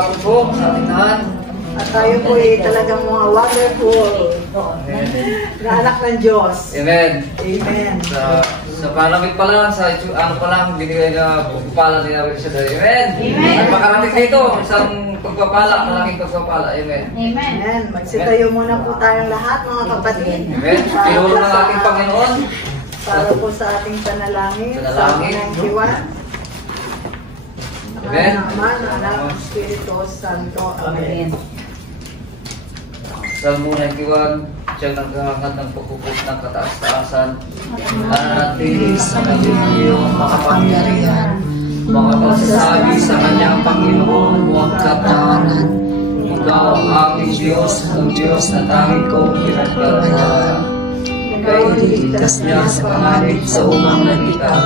hapon po sa ating lahat. At tayo po ay talagang mga wonderful na anak ng Diyos. Amen. Amen. Sa palamig pa lang, sa ano pa lang, binigay na pagpapala ni Nabi siya. Amen. Amen. At makaramit dito, isang pagpapala, malaking pagpapala. Amen. Amen. Amen. Magsitayo muna po tayong lahat, mga kapatid. Amen. Pinulo ng ating Panginoon. Para po sa ating panalangin. Panalangin. Sa 91. Amen. Ama, ng Anak, ng Espiritu Santo. Amen. Salmo 91, siyang naghahangad ng pagkukot ng kataas-taasan. Nananatili sa kanyang iyong makapangyarihan. Makapagsasabi sa kanyang Panginoon, huwag katahanan. Ikaw ang aking Diyos, ang Diyos na tanging kong pinagpapalaran. Ikaw niligtas niya sa panganib sa umang nagikap.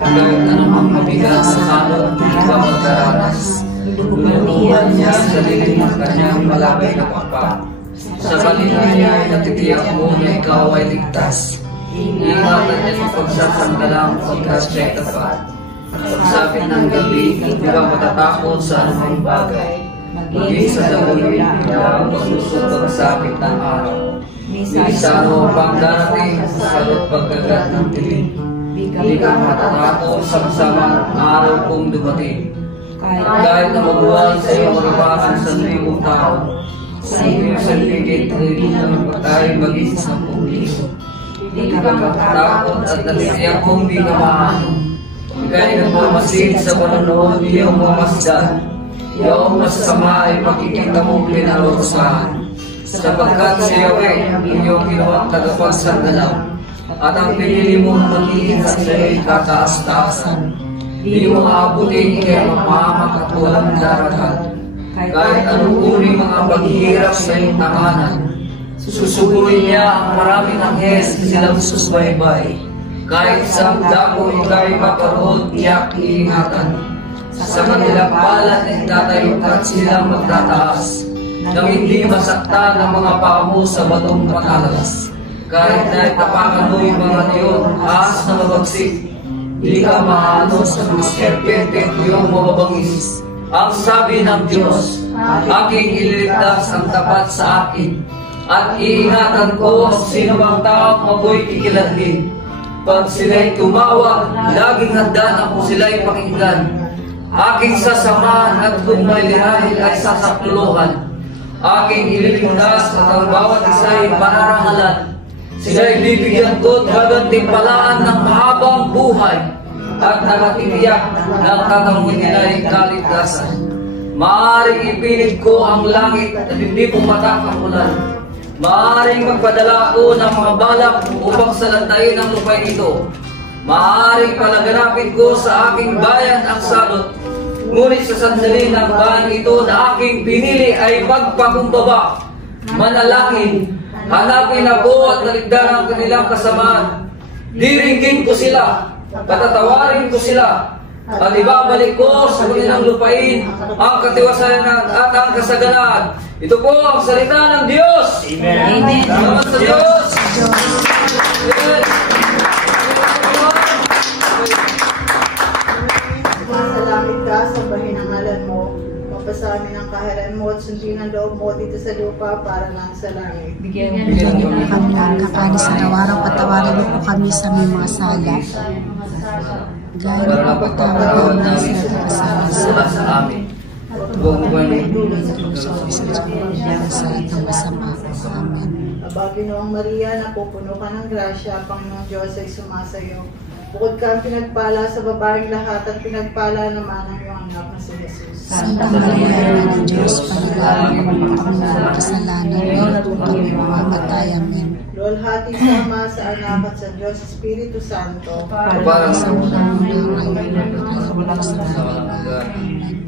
Kahit anumang mabigat sa salot, ikaw magkaranas. Luluhan niya sa lilim ng kanyang malabay na pakpak. Sa kanila niya ay natitiyak mo na ikaw ay ligtas. Iingatan niya sa pagsasandalang pagkat siya'y tapat. Pagsapit ng gabi, hindi ka matatakot sa anumang bagay. Maging sa dahuli, ikaw ang maglusot pagsapit ng araw. Isaro pang darating sa salot pagkagat ng tiling. Hindi ka matatakot sa masamang araw kong dumating. Kahit na mabuhay sa iyong kaliparan sa libong tao, sa iyong saligid ay tayo maging sa puliso. Hindi ka matatakot at natitiyak kong di ka maano. Ika'y nagmamasid sa panonood iyong mamasdan. Iyong masasama ay makikita mong pinarusahan. Sapagkat sa Yahweh, iyong ginawang tagapagsandalaw. At ang pinili mong magiging sa iyong kataas-taasan. Di mo aabutin kaya mamamak at walang daraghan. Kahit anong uri mga paghihirap sa iyong tanganan, susugurin niya ang maraming anghel silang susbaybay. Kahit sa dako ika'y makaroon, tiyak iingatan. Sa kanilang palad ay tatayo at silang magtataas, nang hindi masaktan ang mga paa mo sa batong matalas. Kahit na itapakan mo yung mga leon, ahas na mabagsik, di ka maano sa mga serpente at iyong mababangis. Ang sabi ng Diyos, aking ililigtas ang tapat sa akin, at iingatan ko ang sino bang taong ako'y kikilanhin. Pag sila'y tumawag, laging handa na kung sila'y pakinggan. Aking sasamahan at kung may lihahil ay sasakluluhan. Aking ililigtas at ang bawat isa'y panarangalan. Sila'y bibigyan ko at gagantimpalaan ng mahabang buhay. At nakatitiyak na tatanggin nila yung kaligtasan. Maaaring ipinig ko ang langit at hindi pumatak ang ulan. Maaaring magpadala ako ng mga balak upang salantayin ang lupain ito. Maaaring palaganapin ko sa aking bayan ang salot. Ngunit sa sandali ng bayan ito na aking pinili ay magpakumbaba. Manalangin, hanapin ako at naligdan ang kanilang kasamaan. Diringgin ko sila, patatawarin ko sila, at ibabalik ko sa kanilang lupain ang katiwasayan at ang kasaganaan. Ito po ang salita ng Diyos. Amen. Salamat sa Diyos. Amen. Masalamit ka sa bahinangalan mo. Mapasamin ang kahiran mo at sundin ang loob mo dito sa lupa para lang sa langit. Bigyan mo kami ng kakalis sa araw-araw, patawarin mo po kami sa aming mga sala. Gaya ng pagpatawad namin sa kasalanan sa amin. Buong buwan sa lahat ng masama. Amen. Aba, Ginoong Maria, napupuno ka ng grasya, Panginoong Diyos ay sumasayo. Bukod ka ang pinagpala sa babaeng lahat at pinagpala naman ang iyong anak na si Jesus. Santa Maria, Ina ng Diyos, panalangin mo kami mga kasalanan, ngayon kung kami mamamatay. Amen. Luwalhati sa Ama, sa Anak at sa Diyos Espiritu Santo. para Sa sa unang ngayon, sa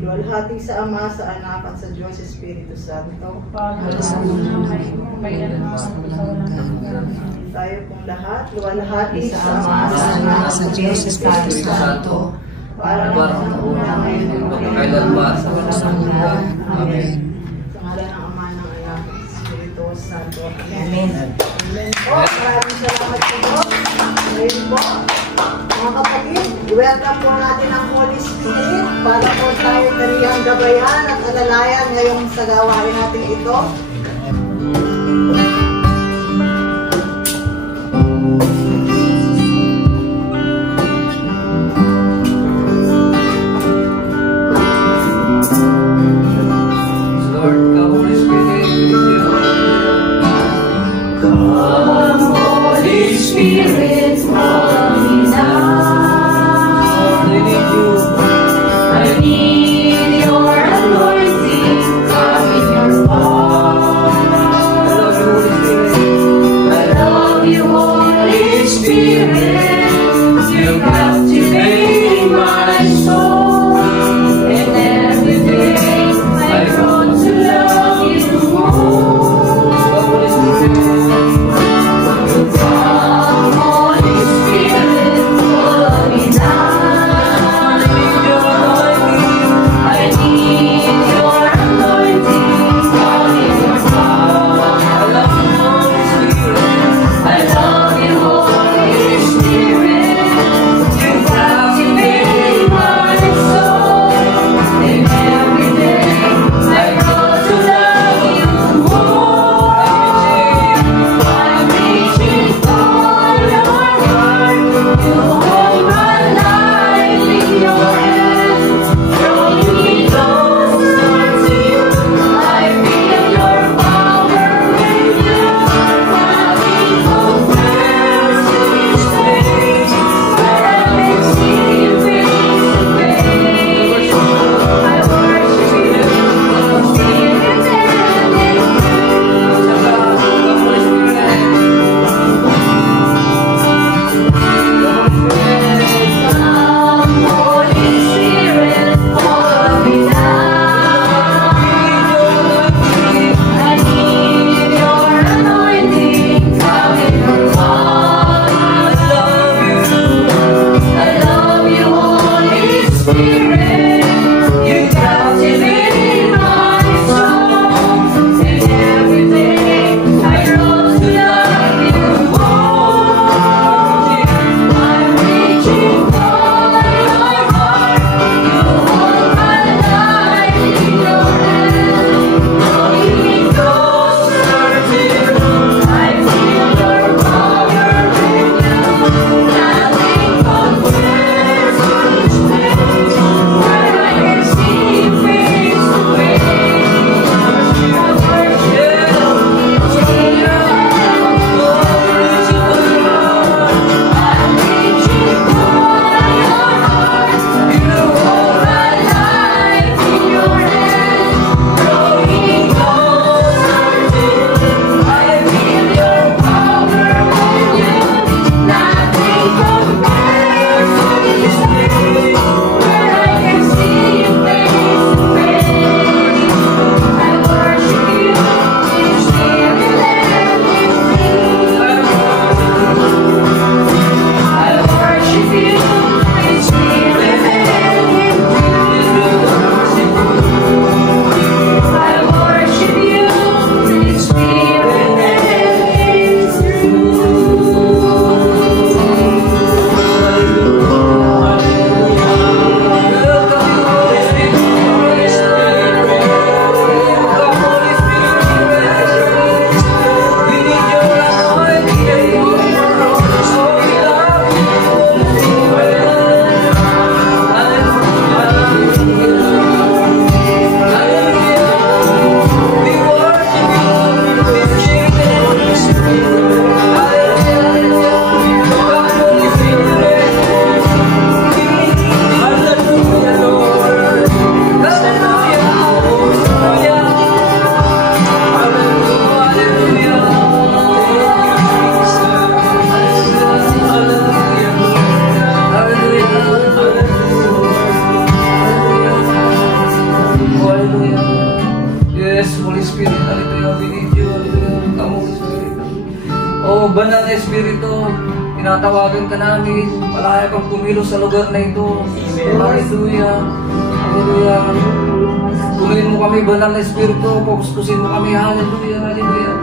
Luwalhati sa Ama, sa Anak at sa Diyos Espiritu Santo. para sa unang ngayon, sa unang Tayo pong lahat, luwalhati sa Ama, sa Anak at sa Diyos Espiritu Santo. para sa una ngayon at magkakailanman sa Amen. Amen. sa ngalan ng Ama, ng Anak at Espiritu Santo. Amen. Amen po. Maraming salamat po. Ngayon po, Mga kapatid, welcome po natin ang Holy Spirit para po tayo kaniyang gabayan at alalayan ngayong sa gawain natin ito. Lord, come Holy Spirit, Come, Holy Spirit, fall down. we need you. I need your anointing, come in your power. I love you, Holy Spirit. I love you, Holy Spirit. You captivate my soul, and every day I grow to love you more. Come, Holy Spirit, follow me now. I need your anointing, come in your power. I love you, Holy Spirit. You captivate my soul, and every day I grow to love you more. I'm reaching for your heart. You hold my life in your hands, drawing me closer to you. I feel your power with you. Nothing compares to this place where I can see you face to face. I worship you, Spirit and in Come, Holy Spirit, follow me now. I need your anointing, come in your power. I love you, Holy Spirit. You captivate my soul, and every day I grow to love you more. I'm reaching for your heart. You hold my life in your hands, drawing me closer to you. I feel your power with you. Nothing compares to this place where I can see you face to face. I worship you, Spirit. I'm reaching for your heart. You hold my life in your hands, drawing me closer to you. I feel your power with you. Nothing compares to this place where I can see you face to face. I worship you, Spirit and in truth. I worship you, Spirit and in truth. I worship you, Spirit Yes, Holy Spirit, hallelujah, we need you, hallelujah, come Holy Spirit. Oh, banal na Espiritu, tinatawagan ka namin, malaya kang kumilos sa lugar na ito. Hallelujah, hallelujah. Tuloyin mo kami, banal na Espiritu, pupuspusin mo kami, hallelujah, hallelujah.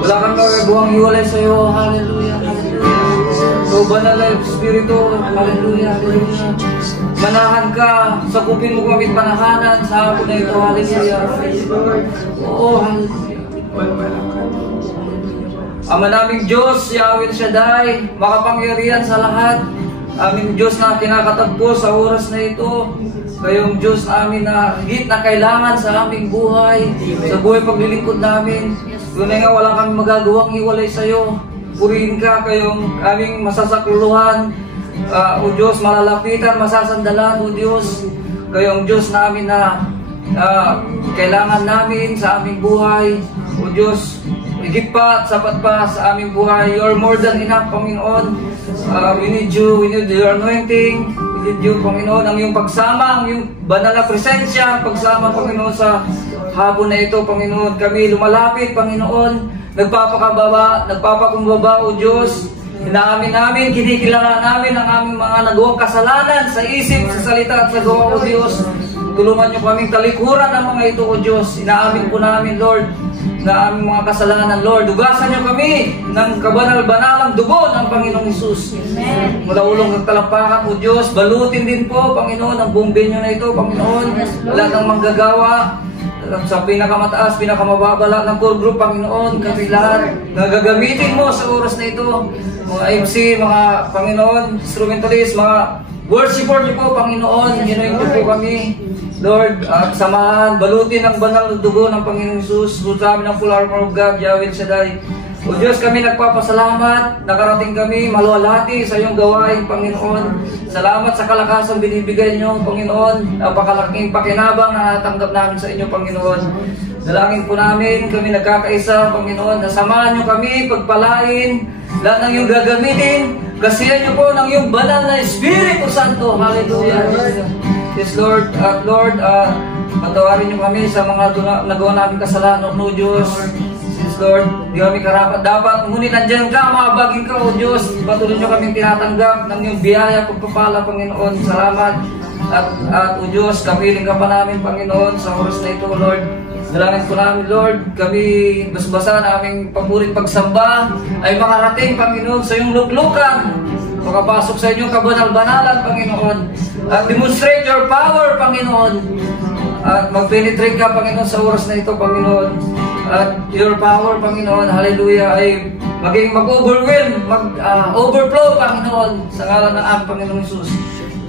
Wala kang magagawang hiwalay sa iyo, hallelujah, hallelujah. O banal na Espiritu, hallelujah, hallelujah. Manahan ka, sakupin mo kami panahanan sa hapon na ito, hallelujah. Oo, Ama naming Diyos, Yahweh Shaddai, makapangyarihan sa lahat. Aming Diyos na kinakatagpo sa oras na ito. Kayong Diyos namin na higit na kailangan sa aming buhay, sa buhay paglilingkod namin. Tunay nga wala kami magagawang iwalay sa iyo. Purihin ka, kayong aming masasakluhan. O Diyos, malalapitan, masasandalan, O Diyos. Kayong Diyos namin na kailangan namin sa aming buhay. O Diyos, higit pa at sapat pa sa aming buhay. You are more than enough, Panginoon. We need you, we need your anointing. We need you, Panginoon, ang iyong pagsama, ang iyong banal na presensya, pagsama, Panginoon, sa hapon na ito, Panginoon. Kami lumalapit, Panginoon, nagpapakumbaba, O Diyos. Inaamin namin, kinikilala namin ang aming mga nagawang kasalanan sa isip, sa salita at sa gawa, O Diyos. Tulungan niyo kaming talikuran ang mga ito, O Diyos. Inaamin po namin, Lord, na aming mga kasalanan, Lord. Dugasan niyo kami ng kabanal-banalang dugo ng Panginoong Hesus. Mula ulong ng talampakan, O Diyos. Balutin din po, Panginoon, ang buong benyo na ito, Panginoon. Wala kang manggagawa. Sa pinakamataas, pinakamababala ng core group, Panginoon, kami lahat na gagamitin mo sa oras na ito. Mga MC, mga Panginoon, instrumentalist, mga worshipper niyo po, Panginoon. Ginoyin niyo po kami, Lord, at samahan, balutin ang banal na dugo ng Panginoong Hesus. Lord, sa amin ang full armor of God, Yahweh Shaddai. O Diyos, kami nagpapasalamat, nakarating kami maluwalhati sa iyong gawain, Panginoon. Salamat sa kalakasang binibigay niyo, Panginoon. Napakalaking pakinabang na natanggap namin sa inyo, Panginoon. Dalangin po namin, kami nagkakaisa, Panginoon. Nasamahan niyo kami, pagpalain, lahat ng iyong gagamitin. Kasihan niyo po ng iyong banal na Espiritu Santo. Hallelujah. Yes, Lord. At Lord, patawarin niyo kami sa mga nagawa namin kasalanan, O Diyos. Yes, Lord, di kami karapat dapat. Ngunit nandiyan ka, mahabagin ka, O Diyos. Patuloy niyo kaming tinatanggap ng iyong biyaya, pagpapala, Panginoon. Salamat. At O Diyos, kapiling ka pa namin, Panginoon, sa oras na ito, Lord. Dalangin po namin, Lord, kami basbasa na aming paborit pagsamba ay makarating, Panginoon, sa iyong luklukan. Makapasok sa inyong kabanal-banalan, Panginoon. At demonstrate your power, Panginoon. At mag-penetrate ka, Panginoon, sa oras na ito, Panginoon. At your power, Panginoon, hallelujah, ay maging mag-overwhelm, mag-overflow, Panginoon, sa ngalan ng aming Panginoong Hesus.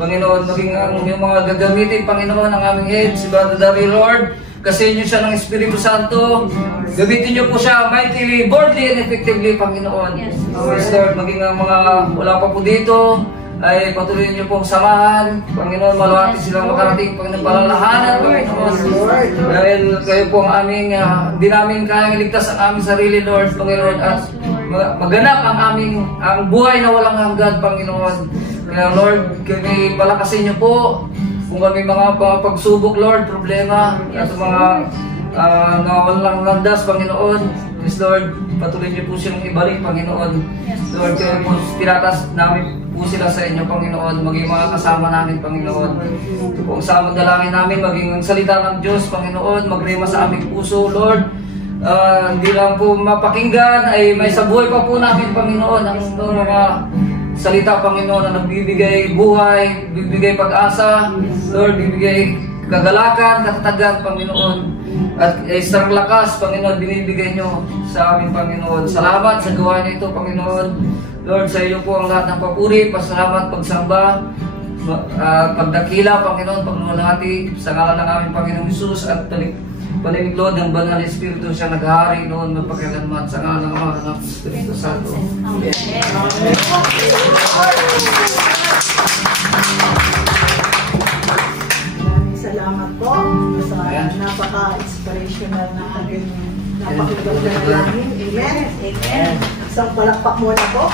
Panginoon, maging ang mga gagamitin, Panginoon, ang aming head, si Brother Daryl, Lord. Kasi inyo siya ng Espiritu Santo. Gamitin niyo po siya mightily, boldly, and effectively, Panginoon. Yes, Lord. Maging ang mga wala pa po dito, ay patuloy niyo pong samahan. Panginoon, maluwati silang makarating, Panginoon, palalahanan, Panginoon. Dahil kayo po ang aming, di namin kayang iligtas ang aming sarili, Lord, Panginoon. At maganap ang buhay na walang hanggan, Panginoon. Kaya, Lord, kami palakasin niyo po. Kung kami mga pagsubok, Lord, problema, at mga walang landas, Panginoon. Yes, Lord, patuloy niyo po silang ibalik, Panginoon. Lord, kaya po tinatas namin po sila sa inyo, Panginoon, maging mga kasama namin, Panginoon. Ito po ang samang dalangin namin, maging ang salita ng Diyos, Panginoon, magrema sa aming puso, Lord. Hindi lang po mapakinggan, ay may sa buhay pa po namin, Panginoon, ang mga salita, Panginoon, na nagbibigay buhay, bibigay pag-asa, Lord, bibigay kagalakan, katatagan, Panginoon, at isang lakas, Panginoon, binibigay nyo sa amin, Panginoon. Salamat sa gawa nito, Panginoon. Lord, sa iyo po ang lahat ng papuri, pasalamat, pagsamba, pagdakila, Panginoon, pagluwalhati, sa ngalan ng aming Panginoong Hesus, at panimiklod ng banal na Espiritu siya naghahari noon magpakailanman sa ngalan ng Ama ng Espiritu Santo. Amen. Salamat po sa napaka-inspirational na aking napakinggan na dalangin. Amen. Amen. Isang palakpak muna po.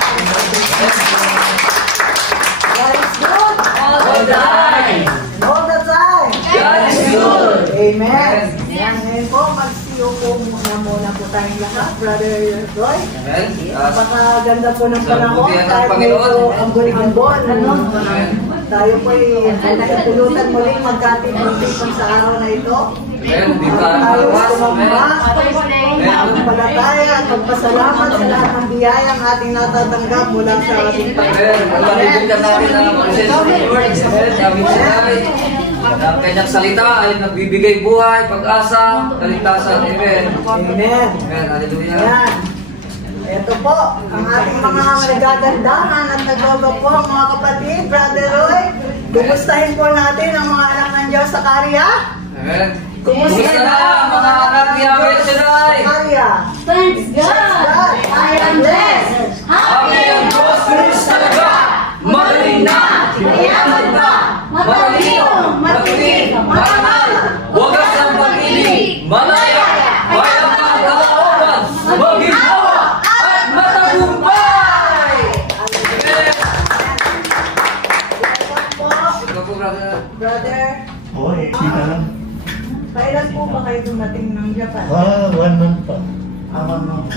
God is good. All the time. All the time. God is good. Amen. Ngayon po, mag-CEO po muna po tayong lahat. Brother Roy. Amen. Napakaganda po ng Sa panahon. butihan ng Kahit Panginoon. medyo ambon-ambon. Amen. Tayo po ay nagkatulutan muling magkatibig sa araw na ito. Amen. Di tayo Tayo mawas. Amen. tumambak, magpalataya at magpasalamat sa lahat ng biyayang ating natatanggap mula sa ating Amen. Malabibigyan natin ang presensya ng Lord. Amen. Kami sila'y ang kanyang salita ay nagbibigay buhay, pag-asa, kaligtasan. Amen. Amen. Amen. Hallelujah. Ayan. Ito po, ang ating mga nagagandahan at nagbabapo, mga kapatid, Brother Roy. Kumustahin po natin ang mga anak ng Diyos sa Karya. Amen. Kumusta na mga anak ni Yahweh Shaddai? Karya. Thanks God! I am blessed! Happy ang Diyos Cruz talaga! Magaling na! Mayaman pa! Matalino! Matuwid! Marangal! Wagas ng pag-ibig! Malaya! Bayang ang kalooban! Maginhawa! At matagumpay! Amen! Po, Ito po, brother. Brother, Hoy, sila lang. kailan po ba kayo dumating ng Japan? 1 month pa.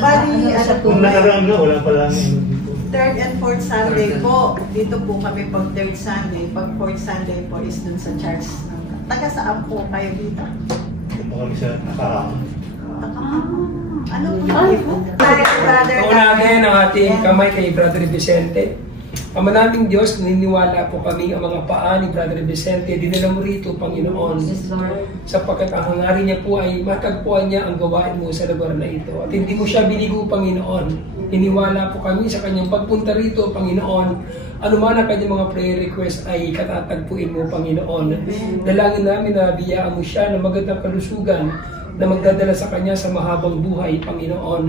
Bali, ano po, Kung nakaraan ka, wala pa lang yun. third and fourth Sunday po. Dito po kami pag third Sunday. Pag fourth Sunday po is dun sa church. Taga saan po kayo dito? Dito kami sa nakaraan. Ano po yun? Brother, Unahin ang ating kamay kay Brother Vicente. Ama naming Diyos, naniniwala po kami ang mga paa ni Brother Vicente. Dinala mo rito, Panginoon, sapagkat ang hangarin niya po ay matagpuan niya ang gawain mo sa lugar na ito. At hindi mo siya binigo, Panginoon. Niniwala po kami sa kanyang pagpunta rito, Panginoon. Ano man ang kanyang mga prayer request ay katatagpuin mo, Panginoon. Dalangin namin na biyaan mo siya ng magandang kalusugan na magdadala sa kanya sa mahabang buhay, Panginoon.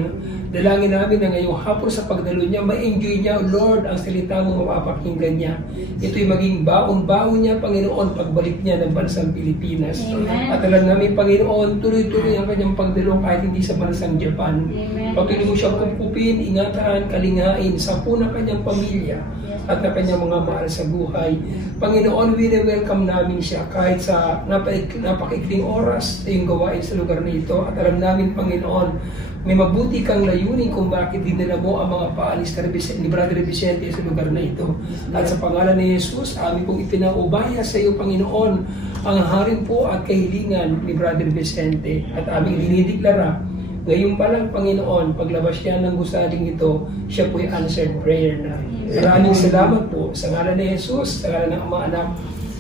Dalangin namin na ngayong hapon sa pagdalo niya, ma-enjoy niya, Lord, ang salita mo mapapakinggan niya. Ito'y maging baon-baon niya, Panginoon, pagbalik niya ng bansang Pilipinas. Amen. At alam namin, Panginoon, tuloy-tuloy ang kanyang pagdalo kahit hindi sa bansang Japan. Amen. Patuloy mo siyang kupupin, ingatan, kalingain, sampu ng kanyang pamilya at na kanyang mga mahal sa buhay. Panginoon, welcome namin siya kahit sa napakaikling oras sa iyong gawain sa lugar na ito. At alam namin, Panginoon, may mabuti kang layunin kung bakit dinala mo ang mga paalis ni Brother Vicente sa lugar na ito. At sa pangalan ni Jesus, amin pong ipinaubaya sa iyo, Panginoon, ang harin po at kahilingan ni Brother Vicente. At aming dinideklara, ngayon pa lang, Panginoon, paglabas niya ng gusaling ito, siya po'y answered prayer na. Maraming salamat po sa ngalan ni Jesus, sa ngalan ng Ama, Anak,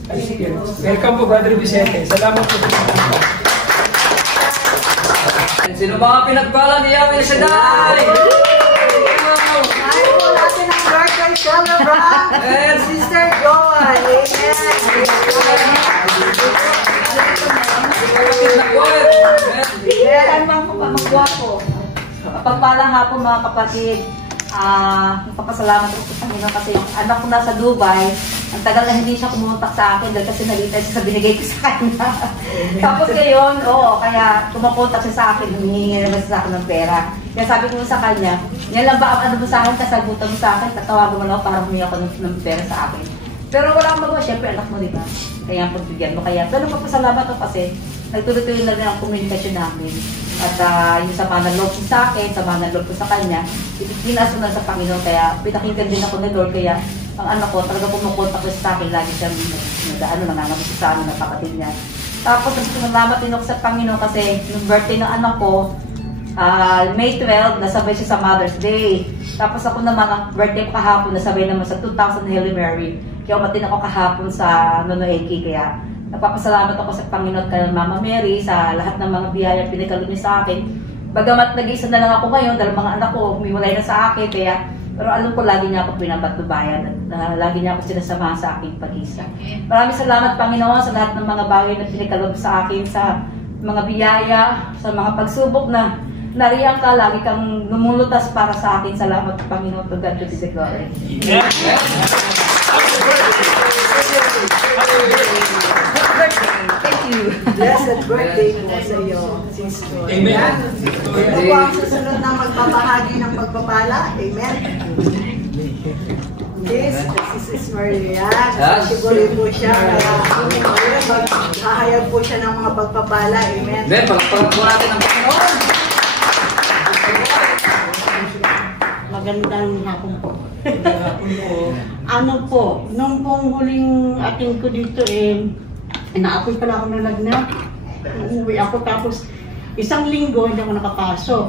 at Espiritu. Welcome po, Brother Vicente. Salamat po. Sino mga pinagpala ni Yahweh Shaddai? Ay po natin ang birthday celebrant, and Sister Joy. Kaya naman po magwapo. Pagpalang hapon mga kapatid, magpapasalamat ko sa Panginoon kasi yung anak ko nasa Dubai, ang tagal na hindi siya kumontak sa akin dahil kasi nalitay siya sa binigay ko sa kanya. Tapos ngayon, kaya kumakontak siya sa akin, humihingi naman siya sa akin ng pera. Kaya sabi ko sa kanya, yan lang ba ang ano mo sa akin, kasagutan mo sa akin, tatawagan mo lang ako para humingi ako ng pera sa akin. Pero wala akong magawa, syempre anak mo, di ba? Kaya pagbigyan mo. Kaya ganun papasalamat ko kasi nagtuloy-tuloy na rin ang komunikasyon namin. At yung sama ng loob sa akin, sama ng loob ko sa kanya, pinasunan sa Panginoon. Kaya pinakinggan din ako ni Lord. Kaya ang anak ko, talaga pumukontak ko sa akin. Lagi siyang nangangamusta sa amin ng kapatid niya. Tapos nagpapasalamat din ako sa Panginoon kasi yung birthday ng anak ko, May 12, nasabay siya sa Mother's Day. Tapos ako naman, ang birthday ko kahapon, nasabay naman sa 2000 Hail Mary. Kaya umatin ako kahapon sa Nonoeki. Kaya napapasalamat ako sa Panginoon kay Mama Mary sa lahat ng mga biyaya pinagkaloob niya sa akin. Bagamat nag-iisa na lang ako ngayon dahil mga anak ko humiwalay na sa akin. Pero alam ko, lagi niya ako pinapatubayan at lagi niya ako sinasamahan sa aking pag-isa. Maraming salamat, Panginoon, sa lahat ng mga bagay na pinagkaloob sa akin, sa mga biyaya, sa mga pagsubok na nariyan ka, lagi kang lumulutas para sa akin. Salamat, Panginoon. To God be the glory. Thank you. Blessed birthday po sa iyo, Sister. Amen. Ito po ang susunod na magbabahagi ng pagpapala. Amen. Yes, this is Maria. Siguro po siya. Mahayag po siya ng mga pagpapala. Amen. Amen. Palakpakan po natin ang Panginoon. Magandang hapon po. Ano po, nung pong huling ating ko dito naapoy pala ako nalagnat. Umuwi ako, tapos isang linggo hindi ako nakapasok.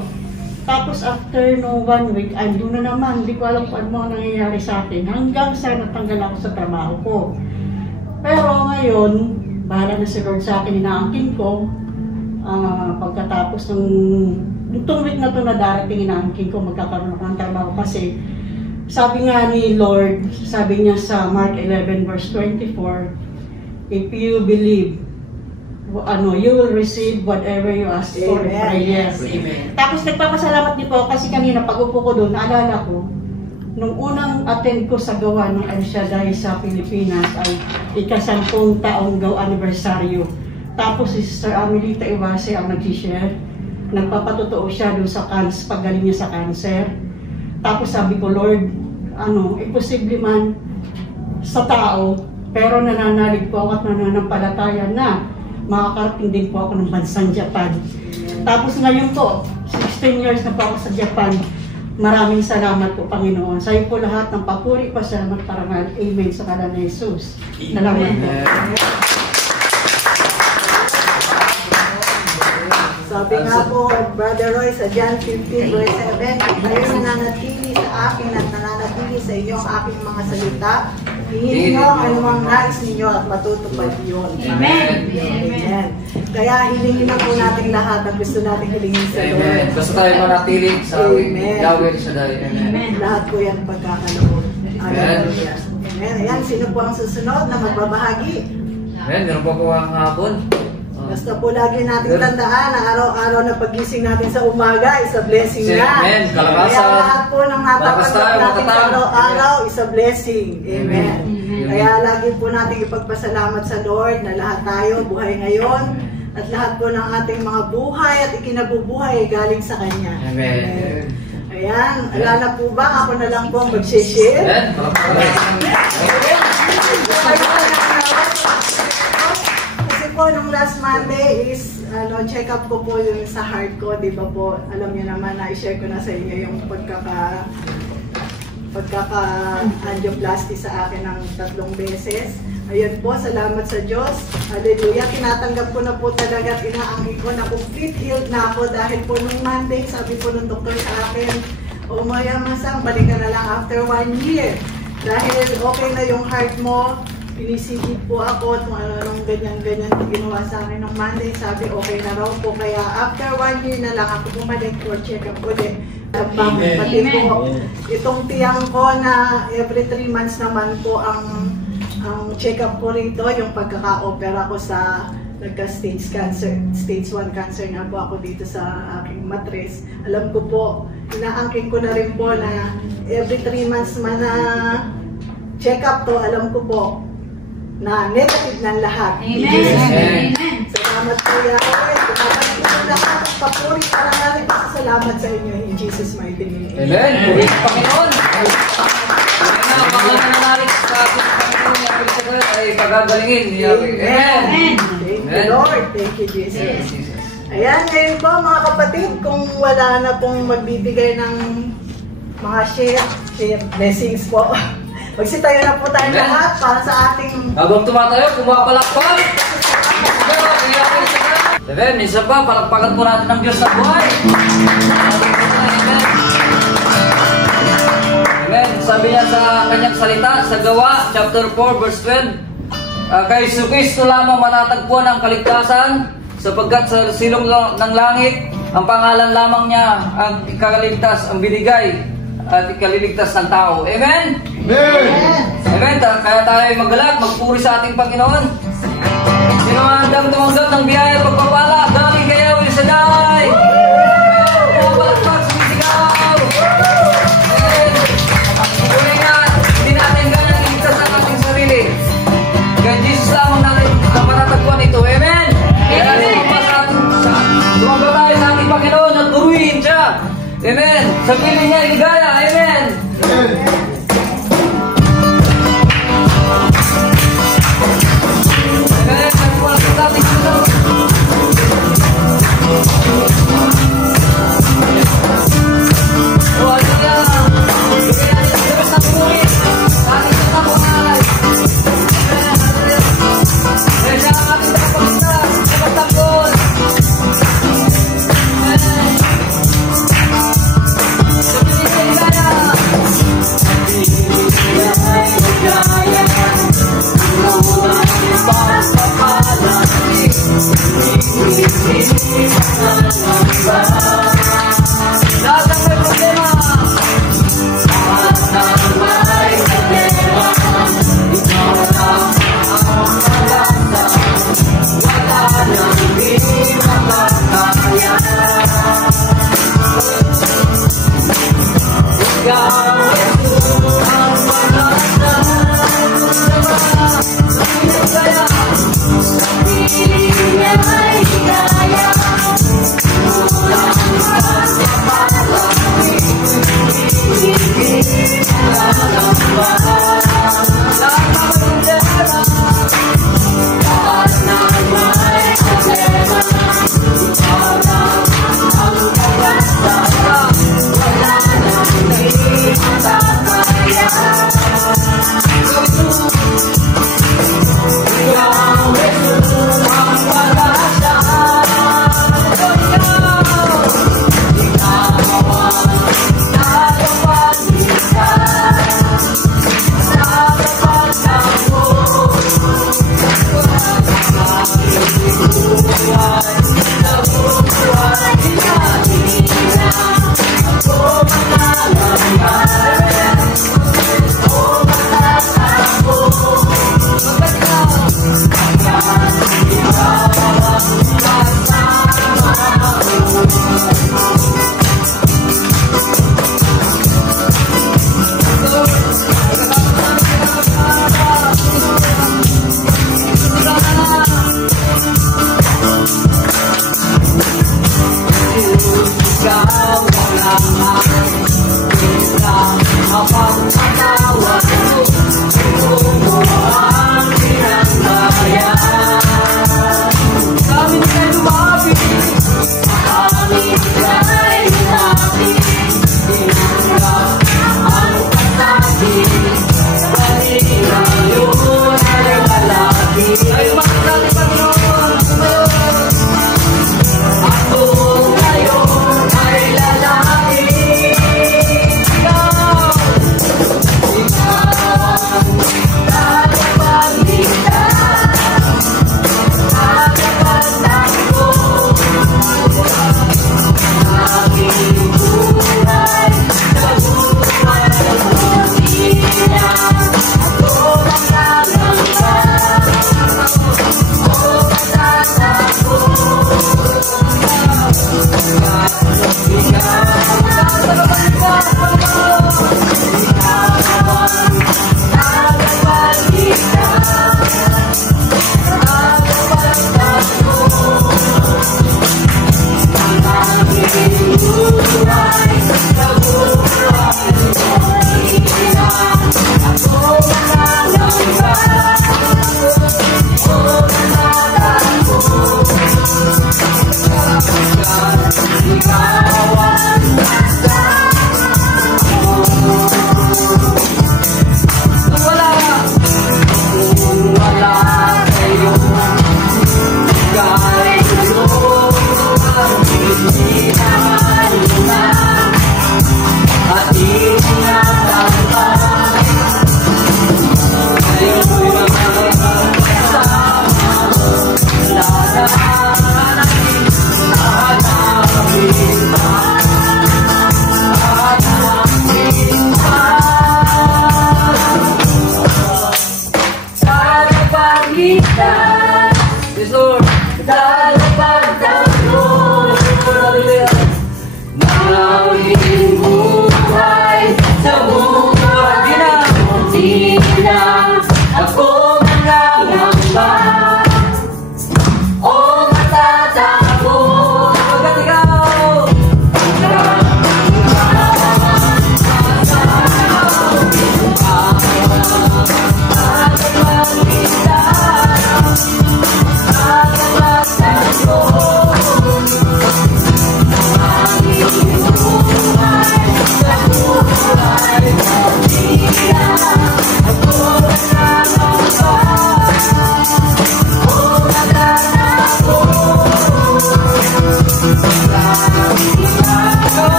Tapos after no 1 week, doon na naman, hindi ko alam kung ano nangyayari sa akin. Hanggang sa natanggal ako sa trabaho ko. Pero ngayon, bahala na si Lord sa akin, inaangkin ko. Pagkatapos ng itong week na to na darating, inaangkin ko, magkakaroon ako ng trabaho. Kasi sabi nga ni Lord, sabi niya sa Mark 11 verse 24, if you believe, you will receive whatever you ask for in prayer. Tapos nagpapasalamat din po kasi kanina pag-upo ko doon, naalala ko, nung unang attend ko sa gawa ng El Shaddai sa Pilipinas ay ika-10 taong anniversaryo. Tapos si Sister Amelita Iwase ang nag-share. Nagpapatotoo siya doon sa paggaling niya sa cancer. Tapos sabi ko, Lord, imposible man sa tao, pero nananalig po ako at nananampalataya na makakarating din po ako ng bansang Japan. Tapos ngayon po, 16 years na po ako sa Japan. Maraming salamat po, Panginoon. Sa iyo po lahat ng papuri, pasalamat, parangal. Amen sa ngalan ni Jesus. Salamat po. Sabi nga po, Brother Roy, sa John 15 verse 7, kayo nananatili sa akin at nananatili sa inyong aking mga salita. Hingin nyo ang anumang nais ninyo at matutupad yun. Amen. Amen. Kaya hilingin na po natin lahat ang gusto natin hilingin sa Lord. Amen. Basta tayo manatili sa Yahweh Shaddai. Amen. Lahat po yan pagkakaloob. Amen. Amen. Ayan, sino po ang susunod na magbabahagi? Amen. Meron po po ang hapon. Basta po lagi natin tandaan na araw-araw na pagising natin sa umaga is a blessing na. Amen. Kalakasan. Kaya lahat po ng natatanggap natin sa araw-araw is a blessing. Amen. Kaya lagi po natin ipagpasalamat sa Lord na lahat tayo buhay ngayon at lahat po ng ating mga buhay at ikinabubuhay ay galing sa Kanya. Amen. Ayan. Alala po ba? Ako na lang po ang mag-share. Amen. Nung last Monday is check up ko po yung sa heart ko, di ba po? Alam niyo naman na i-share ko na sa inyo yung pagkaka-angioplasty sa akin ng 3 beses. Ayun po, salamat sa Diyos. Hallelujah. Tinatanggap ko na po talaga at inaangkin ko na complete healed na ako dahil po nung Monday, sabi po ng doktor sa akin, Maya Masang, balik ka na lang after 1 year. Dahil okay na yung heart mo, pinisigit po ako kung anong ganyan-ganyan ginawa sa akin ng Monday. Sabi, okay na raw po. Kaya after 1 year na lang ako bumalik for check-up ulit. Pati po, itong tiyang ko na every 3 months naman po ang check-up ko rito, yung pagkaka-opera ko sa nagka-stage cancer, stage 1 cancer na po ako dito sa aking matres. Alam ko po, inaangkin ko na rin po na every 3 months man na check-up to, alam ko po, na negative ng lahat. Amen. Salamat po Yahweh. Salamat po lahat. Papuri para natin salamat sa inyo in Jesus' mighty name. Amen. Puri sa Panginoon. Ang mga nananalig sa ating Panginoon Yahweh Shaddai ay pagagalingin ni Yahweh. Amen. Thank you Lord. Thank you Jesus. Ayan, ngayon po mga kapatid, kung wala na pong magbibigay ng mga share blessings po. Magsitayo na po tayo lahat para sa ating... Habang tumatayo, pumapalakpak. Amen. Isa pa, palakpakan po natin ang Diyos na buhay. Amen. Amen. Sabi niya sa kanyang salita, sa Gawa, chapter 4, verse 12, kay Jesu-Cristo lamang matatagpuan ang kaligtasan, sapagkat sa silong ng langit, ang pangalan lamang niya ang ikakaligtas, ang binigay at ikaliligtas ng tao. Amen? Amen. Amen. Kaya tayo maggalak, magpuri sa ating Panginoon. Sino ang handang tumanggap ng biyaya at pagpapala? Galing kay Yahweh Shaddai. Pumapalakpak, sumisigaw. Amen. Puri nga, hindi natin ganang iligtas ang ating sarili. Kaya Jesus lamang natin ang matatagpuan ito. Amen? Kaya tumamba tayo sa ating Panginoon at turuin siya. Amen. Sa piling niya, iligaya. Amen. Amen. Amen. Thank you.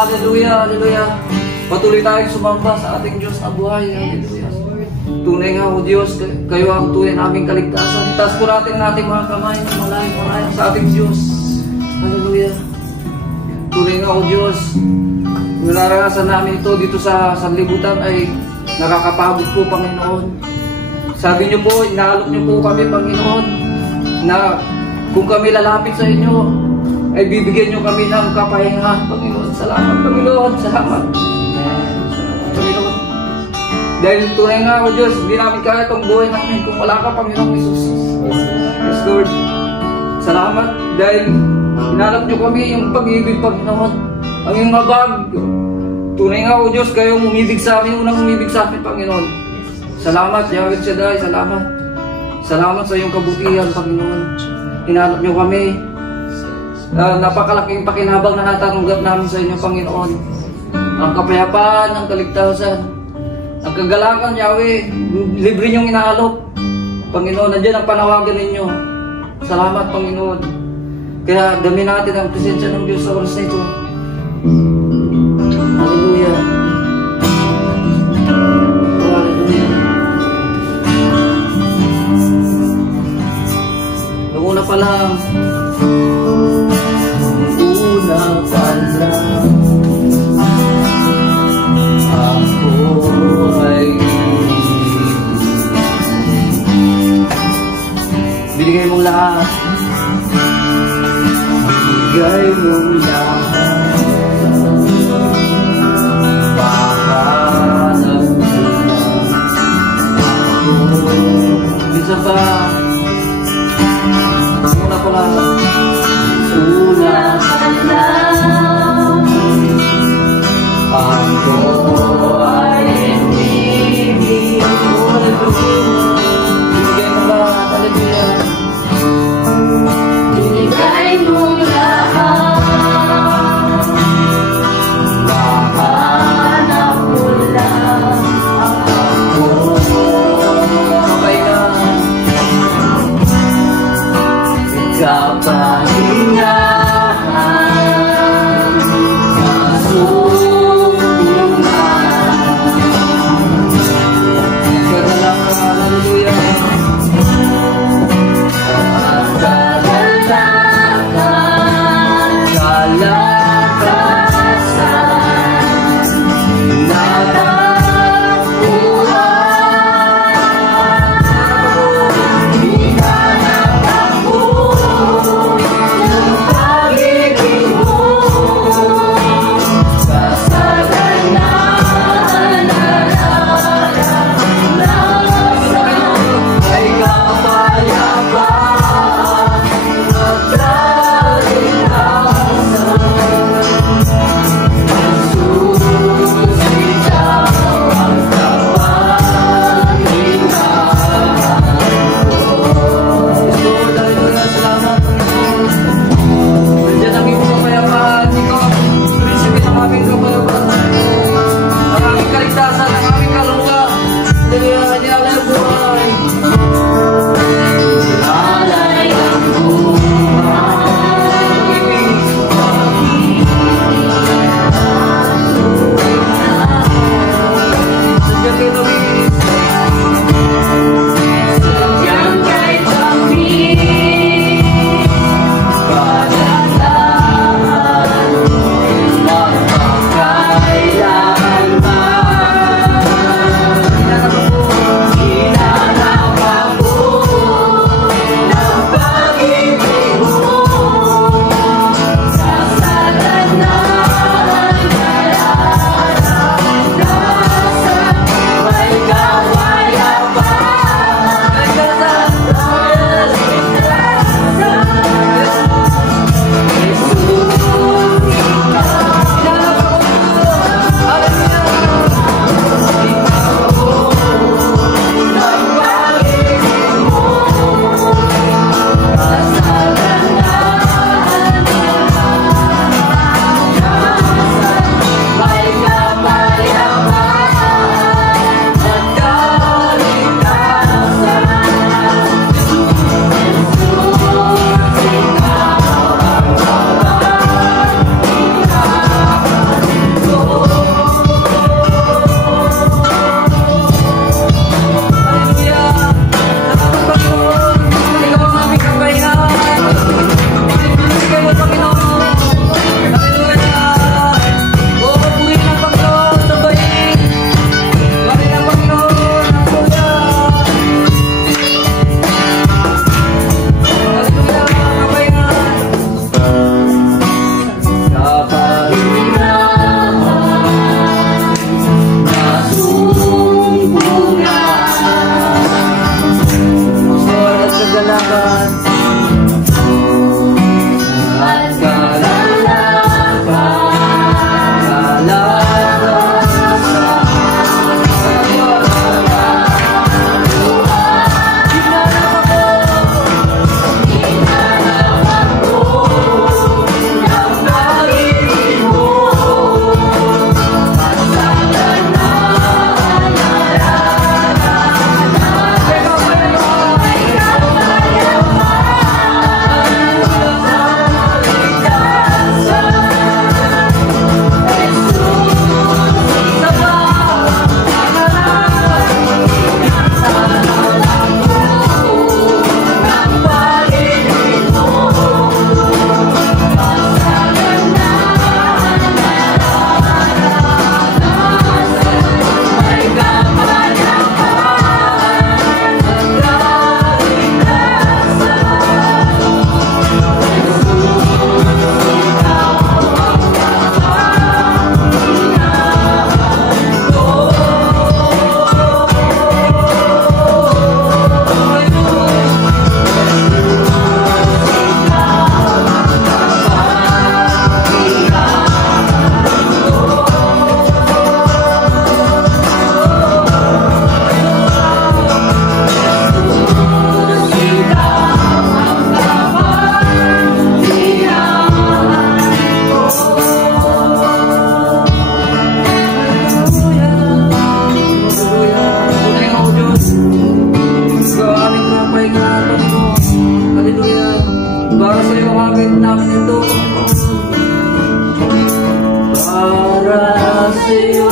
Hallelujah, hallelujah. Patuloy tayong sumamba sa ating Diyos na buhay. Hallelujah. Tunay nga, O Diyos, kayo ang tunay naming kaligtasan. Itaas po natin ang ating mga kamay na malayo-malayo sa ating Diyos. Hallelujah. Tunay nga, O Diyos, naranasan namin ito dito sa sanlibutan ay nakakapagod po, Panginoon. Sabi niyo po, inaalok niyo po kami, Panginoon, na kung kami lalapit sa inyo, ay bibigyan niyo kami ng kapahingahan, Panginoon. Salamat, Panginoon. Salamat. Panginoon. Dahil tunay nga, O Diyos, hindi namin kaya itong buhay namin kung wala ka, Panginoon Jesus. Yes, Lord. Salamat dahil hinanap niyo kami yung pag-ibig, Panginoon. Ang iyong mabag. Tunay nga, O Diyos, kayong umibig sa amin, unang umibig sa amin, Panginoon. Salamat, Yahweh Shaddai. Salamat. Salamat sa iyong kabutihan, Panginoon. Hinanap niyo kami. Napakalaking pakinabang na natanggap namin sa inyo, Panginoon. Ang kapayapaan, ang kaligtasan, ang kagalakan, Yahweh, libre niyong inaalok. Panginoon, nandiyan ang panawagan ninyo. Salamat, Panginoon. Kaya dami natin ang presensya ng Diyos sa oras na ito. Hallelujah. Hallelujah. Noong una pa lang, ako ay binigay mong lahat, binigay mong lahat, pahanap mo ako. Minsan pa, una pa lang, una pa lang, ako ay ibig mo. Binigay mo lahat, hallelujah. Binigay mo lahat, mahanap mo lang ako. Kapahingahan, kapahingahan, gagawin namin ito, Panginoon. Para sa iyo